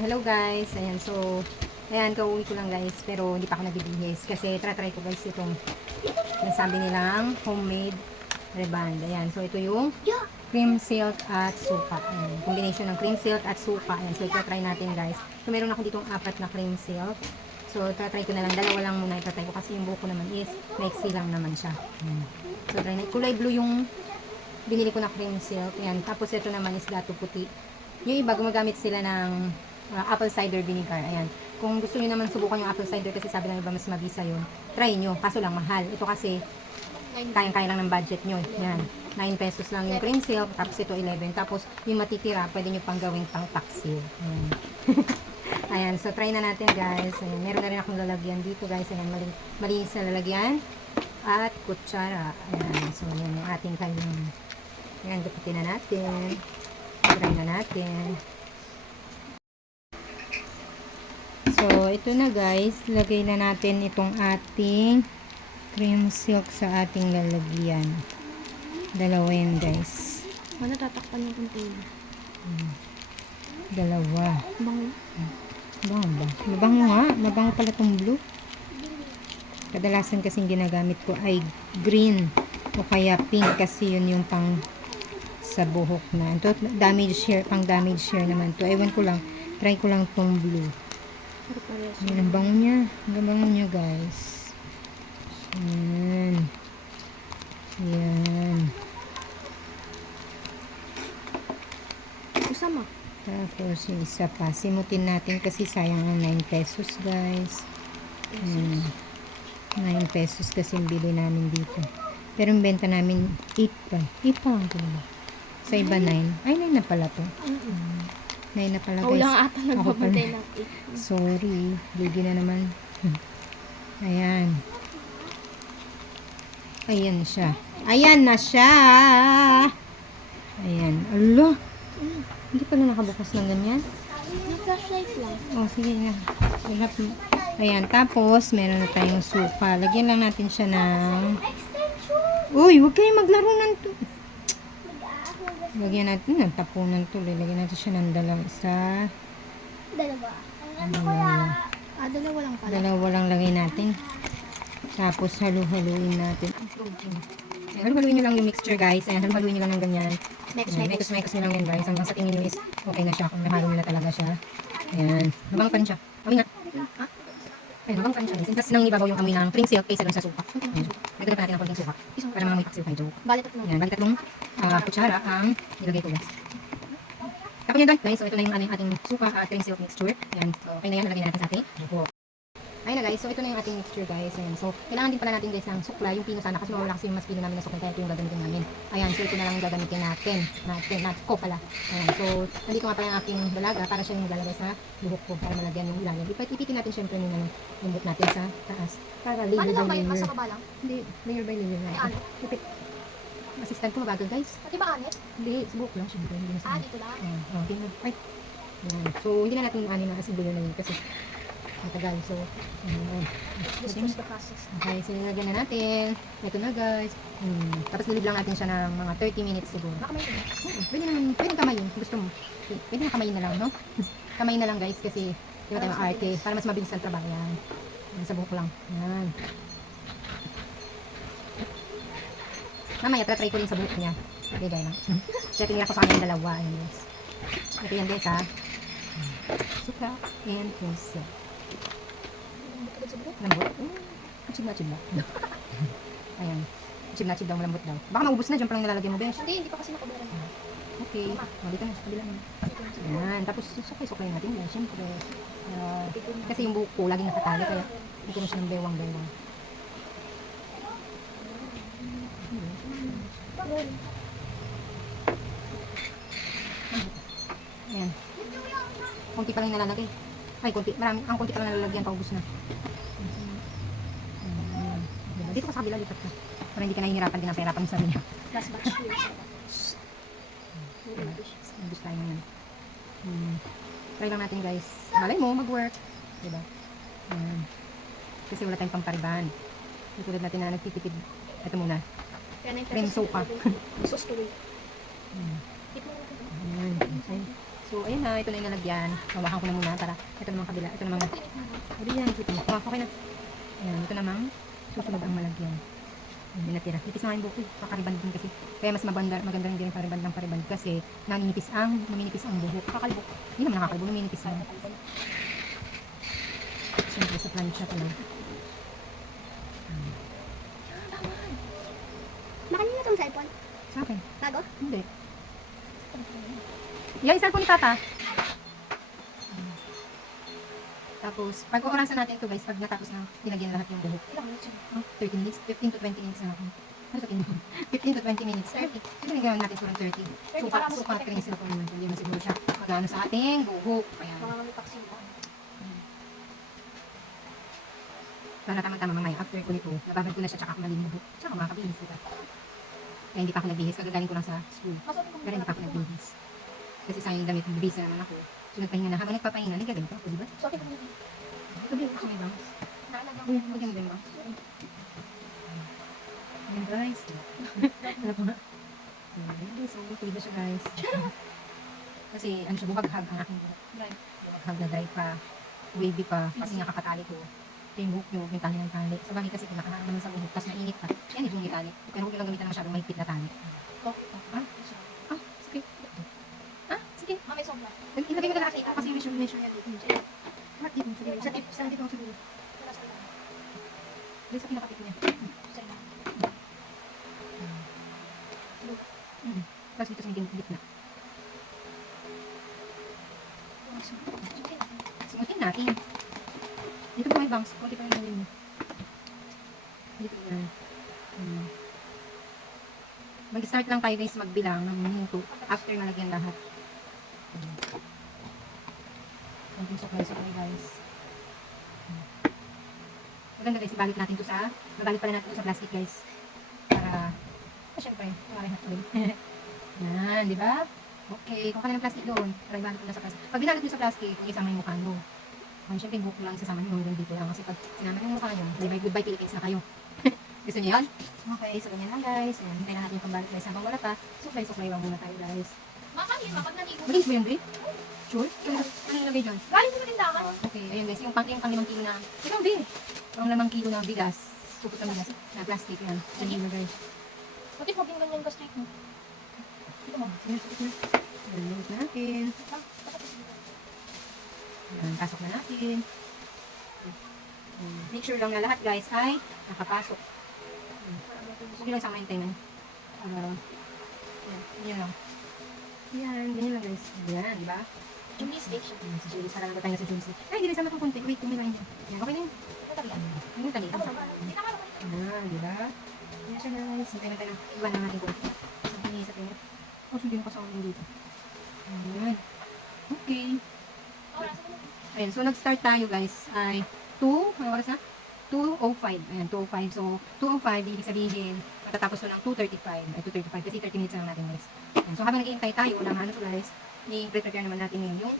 Hello guys, ayan, so ayan, kauwi ko lang guys, pero hindi pa ako nagbibihis kasi try ko guys itong nasabi nilang homemade reband. Ayan, so ito yung cream silk at suka. Ayan, combination ng cream silk at suka. Ayan, so try natin guys. So meron ako ditong 4 na cream silk. So try ko na lang, dalawa lang muna try ko kasi yung buko naman is maiksi lang naman siya. Ayan. So try na, kulay blue yung binili ko na cream silk. Ayan, tapos ito naman is dato puti. Yung iba gumagamit sila ng apple cider vinegar. Ayan. Kung gusto niyo naman subukan yung apple cider kasi sabi lang iba mas mabisa yun, try nyo. Kaso lang mahal. Ito kasi kayang-kaya lang ng budget nyo. Ayan. 9 pesos lang yung cream silk, tapos ito 11. Tapos yung matitira, pwede nyo pang gawing pang taksil. Ayan. Ayan. So try na natin guys. Ayan. Meron na rin akong lalagyan dito guys. Ayan. Malinis na lalagyan. At kutsara. Ayan. So yan yung ating kanyang. Ayan. Gupitin na natin. Try na natin. So, ito na guys. Lagay na natin itong ating cream silk sa ating lalagyan. Dalawa yan guys. Ano tatakpan yung container? Dalawa. Bango. Bango ba? Mabango nga. Mabango pala itong blue. Kadalasan kasing ginagamit ko ay green o kaya pink kasi yun yung pang sa buhok na. Ito, damage hair, pang damage hair naman to. Ewan ko lang. Try ko lang itong blue. Yan ang bango niya. Ang bango niya guys. Yan. Yan. Usama. Tapos yung isa pa. Simutin natin kasi sayang ang 9 pesos guys. 9 pesos kasi yung bili namin dito. Pero yung benta namin 8 pa. 8 pa ang tulo. Sa iba 9. Ay 9 na pala to. 9 na pala guys. Lang ata nagbabantay natin. Sorry. Ligi na naman. Ayan. Ayan siya. Ayan na siya. Ayan. Allah. Hindi pala nakabukas ng ganyan. Flashlight lang. Oh, sige na. Ayan. Tapos, meron na tayong suka. Lagyan lang natin siya ng... Uy, huwag kayong maglaro ng to. Lagyan natin ng tapunan to. Lagyan natin siya ng isa. Dalawa. Dalawa lang pala. Dalawa lang lagay natin. Tapos halu-haluin natin. Ayan, halu-haluin nyo lang yung mixture guys. Ayan, halu-haluin nyo lang ng ganyan. Mekos-mekos nyo lang yan guys. Hanggang sa tingin nyo is okay na siya. Kung nahalo nyo na talaga siya. Ayan. Mabango pa rin siya. Amin nga. Ayan, mabango pa rin siya guys. Tapos nang ibabaw yung amoy ng cream silk kaysa dun sa suka. Ayan. Nagdala pa natin ng konting suka. Para mga may taksil tayo. Bali tatlo. Ayan, bali tatlong kutsara ang nilagay ko guys. Tapos yun doon guys. So ito na yung ating suka at cream silk mixture. Ayan. So okay na yan. Nalagay na natin sa ating buhok. Ayun na guys, so ito na yung ating mixture guys. Ayan. So, kailangan din pala natin guys ng sukla, yung pino sana kasi mawala kasi yung mas pino namin na sukla, kaya ito yung gagamitin namin. Ayan, so ito na lang yung gagamitin natin ko pala. Ayan, so, nandito nga pala yung aking dalaga para siya yung maglalagay sa buhok ko para malagyan yung ilalim. Ipitin natin syempre muna ng lembut natin sa taas. Para layer Paano lang by ba yun? layer. Masa baba lang? Hindi, layer by layer na. Ipit. Assistant ko mabagal guys. Pati ba anit? Hindi, sa buhok lang syempre. Hindi na sa Dito lang. ayan, okay na. Ay. Ayan. So, hindi na natin ano na kasi bulo na yun kasi matagal. So, ayan. Just trust the process. Okay, so nilagyan na natin. Ito na guys. Tapos nilib lang natin siya ng mga 30 minutes siguro. Baka may ito. Pwede kamayin. Gusto mo. Pwede na kamayin na lang, no? Kamayin na lang guys kasi di ba tayo arte. Para mas mabilis ang trabaho yan. Yan, sa buhok lang. Yan. Mamaya, try ko rin sa buhok niya. Okay, gaya lang. Kaya tinira ko sa kanya yung dalawa. Ayan guys. Ito yan guys ha. Suka and pencil. Lambot? Chib na chib na. Ayan. Chib na chib daw, malambot daw. Baka maubos na, dyan pa lang nilalagyan mo, besh. Hindi pa kasi nakabaran. Okay. Dito na, sa kabila na. Ayan. Tapos, sukay natin yan, syempre. Kasi yung buhok ko, laging nakatali, kaya hindi ko na siya ng bewang-bewang. Ayan. Kunti pa lang nalalagay. Ay, kunti. Marami. Ang kunti pa lang nalalagyan, paubos na. Dito ka sa kabila, lipat ka. Para hindi ka nahihirapan din ang pera pang sabi niya. Last batch. Nabis tayo ngayon. Try lang natin guys. Malay mo, mag-work. Diba? Kasi wala tayong pampariban. Tulad natin na nagtitipid. Ito muna. Cream soap pa. Sauce to wait. Ayan. Okay. So, ayun na. Ito na yung nalagyan. Hawakan ko na muna para ito namang kabila. Ito namang, hindi yan. Ito na. Okay na. Ayan. Ito namang susunod ang malagyan. Hindi natira. Nipis na nga yung buko. Pakariband din kasi. Kaya mas maganda rin din pariband ng pariband kasi naninipis ang buhok. Kakalbok. Hindi naman nakakalbok. Naninipis lang. Siyempre sa plancha ko lang. Makanina na itong cellphone. Sa akin. Bago? Hindi. Yan, yung cellphone ni Tata. Tapos, pag orasan natin ito guys, pag natapos na pinagyan lahat yung buhok. Ilang minutes yun? 30 minutes, 15 to 20 minutes na ako. Ano sa tingin mo? 15 to 20 minutes. 30. Ito na gawin natin siguro 30. Sukat ka rin yung cellphone naman. Hindi mo siguro siya magano sa ating buhok. Ayan. Mga mamitaksi mo. Para tamang-tama mamaya, after ko nito, nababad ko na siya tsaka ako malinis buhok. Tsaka makakabihis ito. Kaya hindi pa ako nagbihis. Kagagaling ko lang sa school. Pero hindi pa ako nagbihis. Kasi sayang yung damit, bihis na naman ako. So nagpahinga na. Habang nagpapahinga, nagagaling pa ako, di ba? So, okay po yun. Ito din ako may bangs. Naalala Uy, maganda yung bangs. Ayan guys. Ano pa nga? Ayan, so tuwid na siya guys. Kasi ano siya, buhag-hag ang aking buhok. Buhag-hag na dry pa. Wavy pa. Kasi nga kakatali ko. Ito yung buhok nyo, yung tali ng tali. Sa bagay kasi pinakaharap naman sa buhok. Tapos mainit pa. Yan yung tali. Pero huwag nyo lang gamitan na masyadong mahigpit na tali. Ah? Ah? Sige. Ah? Sige. Mamay sobra. Ilagay mo na lahat ito kasi measure yan dito. Lahat dito. Sige. Sa tip. Sa dito. Siguro. Wala sa ilang. Dito sa pinakapit niya. Sa ilang. Tapos dito sa gitna. Simutin natin. Dito po may bangs. Kunti pa yung gawin mo. Dito yan. Mag-start lang tayo guys magbilang ng minuto after malagyan lahat. Konting supply guys. Maganda guys, ibalot natin to sa, mabalot pala natin to sa plastic guys. Para, syempre, maraming hatuloy. Yan, di ba? Okay, kung ka na ng plastic doon, para ibalot mo na sa plastic. Pag binalot mo sa plastic, kung isama yung mukha mo. Syempre, yung buhok mo lang isasama nyo hanggang dito lang. Kasi pag sinama yung mukha nyo, goodbye Philippines na kayo. Gusto niyo yan? Okay, so ganyan lang guys. Ayan, hintayin na natin yung pambalot guys. Habang wala pa, supply lang muna tayo guys. Makain, kapag naligo. Malinis mo yung Dre? Sure? Ano yung lagay dyan? Galing mo na tindahan. Okay, ayan guys, yung pang 5 kilo na, ikaw din, pang 5 kilo na bigas, supot na bigas, na plastic yan, yan yung lagay. Buti mo ganyan ka straight mo. Ito mo, sinusupot na. Ayan, natin. Ayan, pasok na natin. Make sure lang na lahat guys ay nakapasok. Huwag nyo lang sama yung tengan. Yan lang. Yan, ganyan lang guys. Yan, di ba? Julie Station. Sa Julie, sarang tayo na sa Julie. Ay, hindi sama itong konti. Wait, kumilain yan. Yan, okay na yun. Natalian. Yung tali. Ako naman. Hindi naman ako. Ah, di ba? Yan siya guys. Hintay na tayo. Iwan lang natin ko. Sa tingin. Oh, hindi mo kasama yung dito. Ayan. Okay. Oras ako. Ayan, so nag-start tayo guys ay 2, ano oras na? 2:05. Ayan, 2:05. So, 2:05, ibig sabihin, matatapos to ng 2:35. Ay, 2:35 kasi 30 minutes lang natin guys. Ayan, so, habang nag-iintay tayo, ulang ano to guys, i-prepare naman natin yung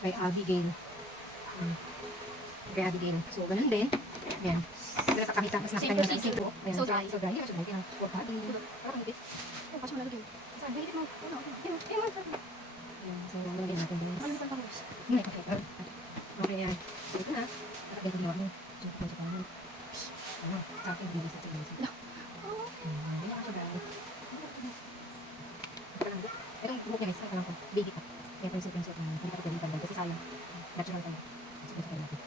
kay Abigail. Kay Abigail. So, ganun din. Ayan. Pero pakakita, mas nakita nyo na isip ko. Ayan, so dry. So, dry. Ayan, so dry. Ayan, huwag ka. Parang hindi. Oh, pasok na lagay. Saan? Dili mo. Ano? Ayan, so, lagyan natin guys. Ano nito pangos? Okay, yan. So, ito na. Nakagay ko ginawa mo. So, ito sa kanan. Ano? Sa akin, hindi sa tingin. Ano ka siya gano'n? Itong buhok niya guys, ito lang ko. Baby ko. Kaya ito yung suit namin. Hindi ka ito yung kasi sayang. Natural tayo. So, ito natin.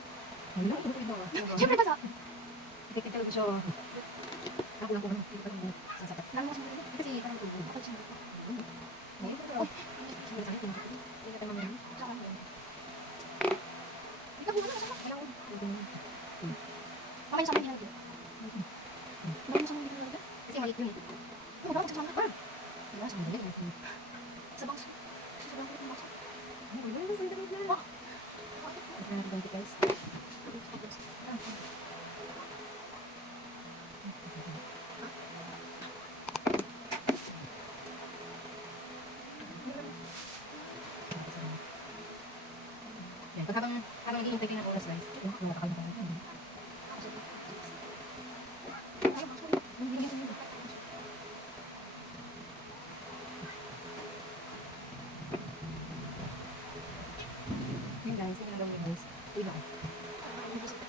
Ano lang? Ito yung Siyempre pa sa... Ito ko siya. Ako lang ko. Ito ko lang sasapat. Kasi parang ito. Ako siya. Ngayon, ito ko. Sige, sa akin. Hindi ka tayo mamaya. Saan? Mamay sa amin yan. Mamay sa amin yan. Kasi maliit yun eh. Oo, dapat sa amin. Diba? Sa mga ganyan. Sa bangs. Sa bangs. Guys. Yan, pag habang nag-iintay kayo ng oras guys, nakakalimutan ko. gusto niyo lang gawin guys. Tuwid na.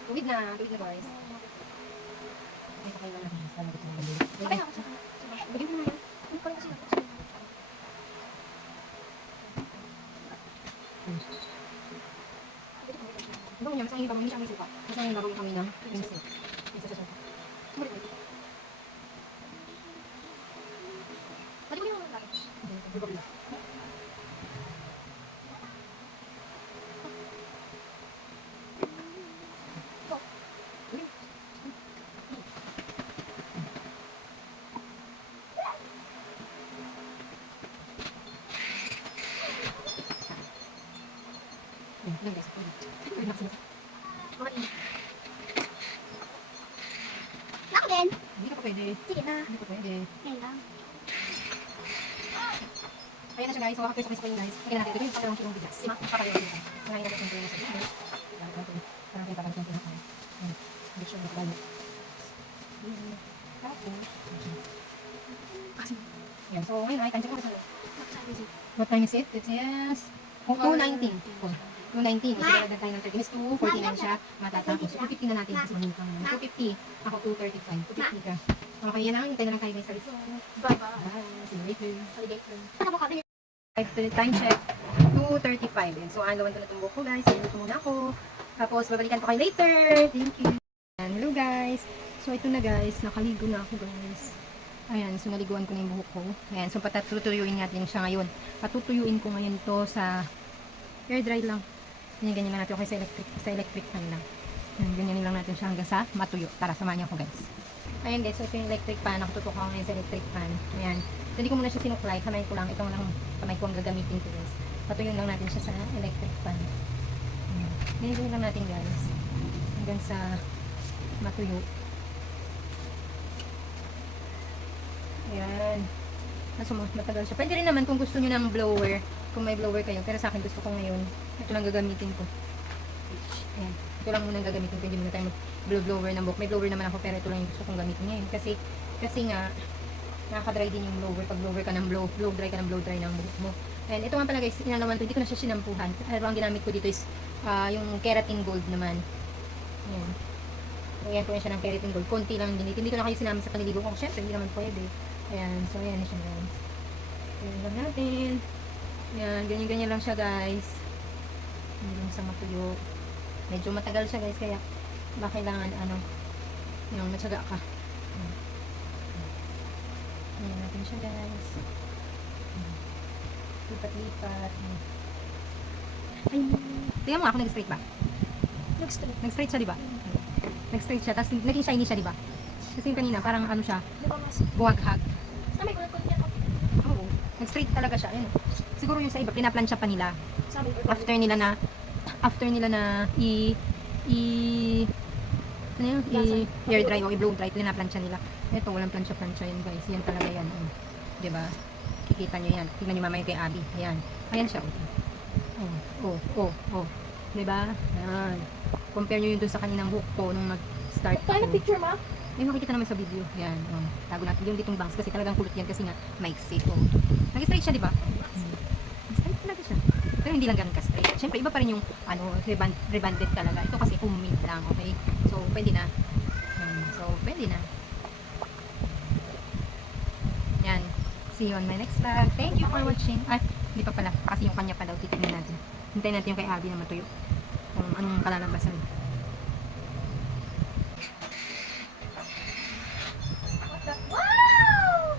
Tuwid na guys. Ay, sakay lang natin. Sana gusto nyo Kapay ako sa bagay mo naman. Hindi ko rin kasi ako. Gawin niya, masayang gagawin niya ang suka. Masayang gagawin kami ng princess. Princess sa suka. Sumalit mo. Pwede ko yung lagi. Lang guys. Okay. Ako din. Hindi ka pa pwede. Sige na. Hindi pa pwede. Ngayon lang. Ayan na siya guys. So, after sa spring guys, lagyan natin. Ito yung pangalawang kilong bigas. Papaliwan natin. Ngayon natin yung sa bigas. Parang kayo papaliwan natin ako. Hindi siya nakabalo. Tapos, Kasi, ayan. So, ngayon ay time check mo sa nakasabi si. what time is it? It is 2:19. 2:19. Kasi wala tayo ng 30 minutes. 2:49 siya matatapos. So, 2:50 na natin kasi manin kang 2:50. Ako 2:35. 2:50 ka. Okay, yan lang. Hintay na lang tayo guys sa resort. Bye-bye. Bye. See you later. Alligator. Saka baka din. Time check, 2:35. And so, alawan ko na itong buhok ko, guys. Hindi ko muna ako. Tapos, babalikan ko kayo later. Thank you. And hello, guys. So, ito na, guys. Nakaligo na ako, guys. Ayan. So, naliguan ko na yung buhok ko. Ayan. So, patutuyuin natin siya ngayon. Patutuyuin ko ngayon to sa air dry lang. Ganyan lang natin. Okay, sa electric fan lang. Ayan, ganyan lang natin siya hanggang sa matuyo. Tara, samahan niyo ako, guys. Ayan, guys. So, ito yung electric fan. Nakatutok ako ngayon sa electric fan. Ayan. So, hindi ko muna siya sinuklay. Kamay ko lang. Itong lang kamay ko ang gagamitin ko, guys. Patuyuin lang natin siya sa electric fan. Ayan. Ganyan lang natin, guys. Hanggang sa matuyo. Ayan. Kaso matagal siya. Pwede rin naman kung gusto nyo ng blower. Kung may blower kayo. Pero sa akin gusto ko ngayon. Ito lang gagamitin ko. Ayan. Ito lang muna gagamitin ko. Hindi muna tayo blower ng buhok. May blower naman ako pero ito lang yung gusto kong gamitin ngayon. Kasi nga nakaka-dry din yung blower. Pag blower ka ng blow dry ka ng blow dry ng buhok mo. And ito nga pala guys, inalaman ko. Hindi ko na siya sinampuhan. Pero ang ginamit ko dito is yung keratin gold naman. Ayan. Ayan ko na siya ng keratin gold. Konti lang din. Hindi ko na kayo sinama sa paniligo ko. Siyempre, hindi naman pwede. Ayan. So, ayan na siya guys. Ayan lang natin. Ayan. Ganyan-ganyan lang siya guys. Hanggang sa matuyo. Medyo matagal siya guys. Kaya, baka kailangan yung matyaga ka. Ayan. Ayan natin siya guys. Lipat-lipat. Ay, tingnan mo ako nag-straight ba? Nag-straight. Nag-straight siya, di ba? Nag-straight siya, tapos naging shiny siya, di ba? Kasi yung kanina, parang ano siya, Di ba mas? buwaghag. Sabi ko, nag-straight ako. Oo. Nag-straight talaga siya. Ayun. Siguro yung sa iba, pinaplansya pa nila. Sabi ko, After nila na ano yun? I-air dry o i-blow dry, pinaplansya nila. Ito, walang plansya-plansya yun guys. Yan talaga yan. Di ba? Kikita nyo yan. Tignan nyo mamaya kay Abby. Ayan. Ayan siya. Oh. Di ba? Ayan. Compare nyo yun dun sa kaninang buhok ko nung nag-start Paano ako. picture ma? Yung makikita naman sa video. Yan. Tago natin yung ditong bangs kasi talagang kulot yan kasi nga maiksi. Nag-straight siya, di ba? Straight talaga siya. Pero hindi lang ganun ka-straight. Siyempre, iba pa rin yung rebanded talaga. Ito kasi homemade lang, okay? So, pwede na. Pwede na. Yan. See you on my next vlog. Thank you for watching. Ay, hindi pa pala. Kasi yung kanya pa daw. Titignan natin. Hintayin natin yung kay Abby na matuyo. Kung anong kalalabasan. Wow!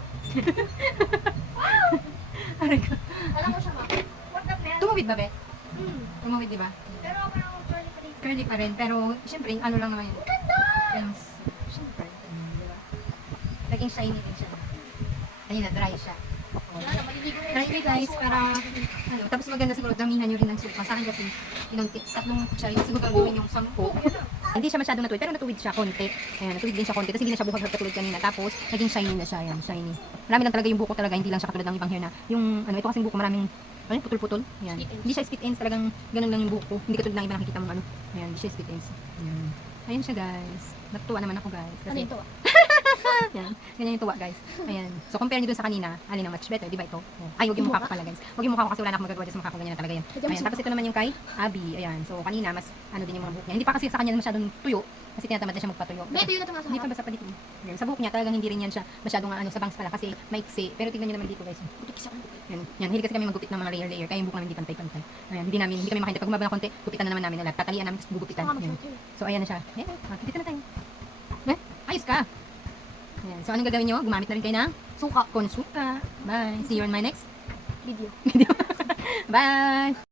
Aray ko. Alam mo siya ma? What the hell? Tumawid ba, be? Hmm. Tumawid, di ba? Pero ako na ako curly pa rin. Curly pa rin. Pero, siyempre, ano lang naman yun. Ang ganda! Yes. Siyempre. Di ba? Naging shiny din siya. Ayun na, dry siya. Wala na, maliligo na Try nyo guys, para, tapos maganda siguro, damihan nyo rin ng suka. Sa akin kasi, tatlong kutsarita, siguro gawin yung 10. Hindi siya masyadong natuwid, pero natuwid siya konti. Ayan, natuwid din siya konti, kasi hindi na siya buhag katulad kanina. Tapos, naging shiny na siya, ayan, shiny. Marami lang talaga yung buko talaga, hindi lang siya katulad ng ibang hair na, yung, ito kasing buko, maraming, putol-putol. Ayan. Split ends. Hindi siya split ends, talagang ganun lang yung buko. Hindi katulad ng iba nakikita mong ano. Ayan, hindi siya split ends. Ayan. Ayan siya guys. Natutuwa naman ako guys. Ano Kasi, ito ah? Yan. Ganyan yung tuwa, guys. Ayan. So, compare nyo dun sa kanina, alin ang much better, di ba ito? Ay, huwag yung mukha ko pala, guys. Huwag yung mukha ko kasi wala na akong magagawa dyan sa mukha ko. Ganyan na talaga yan. Ayan. Tapos ito naman yung kay Abby. Ayan. So, kanina, mas ano din yung mga buhok niya. Hindi pa kasi sa kanya masyadong tuyo. Kasi tinatamad na siya magpatuyo. Be, ito yun na ito nga sa Hindi pa harap. basta pa dito. Ayan. Sa buhok niya, talagang hindi rin yan siya masyadong ano, sa bangs pala kasi maiksi. Pero tignan nyo naman dito, guys. Butik siya. Yan. Yan. Hilig kasi kami maggupit ng mga layer-layer. Kaya yung buhok namin hindi pantay-pantay. Ayan. Hindi kami makahintay. Pag umaba ng konti, gupitan na naman namin ulit. Tatalian namin, tapos gugupitan. Baka Yan. mag-short hair. So, ayan na siya. Ayan. Dito na tayo. Ayos ka. Ayan. So, anong gagawin nyo? Gumamit na rin kayo ng Suka. Konsuka. Bye. See you on my next Video. video. Bye.